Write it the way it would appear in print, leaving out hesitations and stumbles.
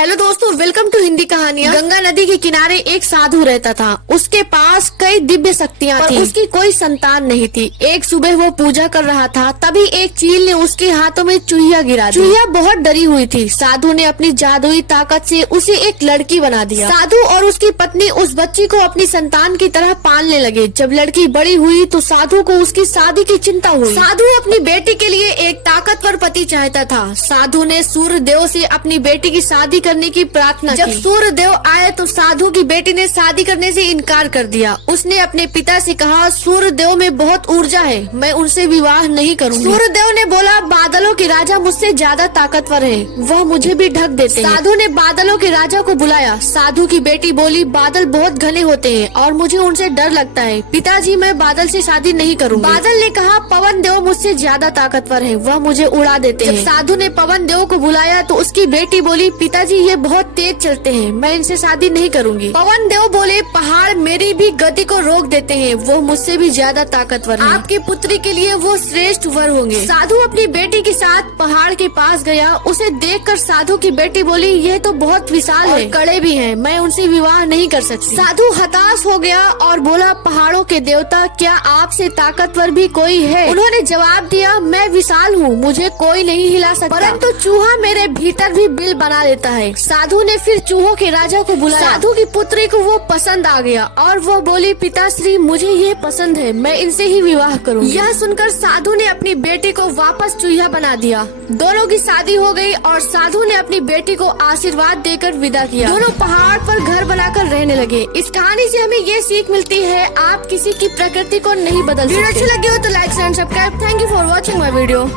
Hello दोस्तों, welcome to Hindi कहानियाँ। गंगा नदी के किनारे एक साधु रहता था। उसके पास कई दिव्य शक्तियाँ थी, उसकी कोई संतान नहीं थी। एक सुबह वो पूजा कर रहा था, तभी एक चील ने उसके हाथों में चूहिया गिरा दी। चूहिया बहुत डरी हुई थी। साधु ने अपनी जादुई ताकत से उसे एक लड़की बना दिया। साधु और उसकी पत्नी उस बच्ची को अपनी संतान की तरह पालने लगे। जब लड़की बड़ी हुई तो साधु को उसकी शादी की चिंता हुई। साधु अपनी बेटी के लिए एक ताकतवर पति चाहता था। साधु ने सूर्य देव से अपनी बेटी की शादी करने की प्रार्थना की। जब सूर्य देव आए तो साधु की बेटी ने शादी करने से इनकार कर दिया। उसने अपने पिता से कहा, सूर्य देव में बहुत ऊर्जा है, मैं उनसे विवाह नहीं करूंगी। सूर्य देव ने बोला, बादलों के राजा मुझसे ज्यादा ताकतवर है, वह मुझे भी ढक देते हैं। साधु ने बादलों के राजा को बुलाया। साधु की बेटी बोली, बादल बहुत घने होते हैं और मुझे उनसे डर लगता है, पिताजी मैं बादल से शादी नहीं करूंगी। बादल ने कहा, पवन देव मुझसे ज्यादा ताकतवर है, वह मुझे उड़ा देते हैं। साधु ने पवन देव को बुलाया तो उसकी बेटी बोली, पिताजी ये बहुत तेज चलते हैं, मैं इनसे शादी नहीं करूंगी। पवन देव बोले, पहाड़ मेरी भी गति को रोक देते हैं, वो मुझसे भी ज्यादा ताकतवर हैं। आपकी पुत्री के लिए वो श्रेष्ठ वर होंगे। साधु अपनी बेटी के साथ पहाड़ के पास गया। उसे देखकर साधु की बेटी बोली, यह तो बहुत विशाल है, कड़े भी हैं, मैं उनसे विवाह नहीं कर सकती। साधु हताश हो गया और बोला, पहाड़ों के देवता, क्या आपसे ताकतवर भी कोई है? उन्होंने जवाब दिया, मैं विशाल हूँ, मुझे कोई नहीं हिला सकता, परंतु चूहा मेरे भीतर भी बिल बना देता है। साधु ने फिर चूहों के राजा को बुलाया। साधु की पुत्री को वो पसंद आ गया और वो बोली, पिताश्री मुझे ये पसंद है, मैं इनसे ही विवाह करूंगी। यह सुनकर साधु ने अपनी बेटी को वापस चूहिया बना दिया। दोनों की शादी हो गई और साधु ने अपनी बेटी को आशीर्वाद देकर विदा किया। दोनों पहाड़ पर घर बनाकर रहने लगे। इस कहानी से हमें ये सीख मिलती है, आप किसी की प्रकृति को नहीं बदल सकते। वीडियो अच्छी लगी हो तो like and subscribe. Thank you for watching my video.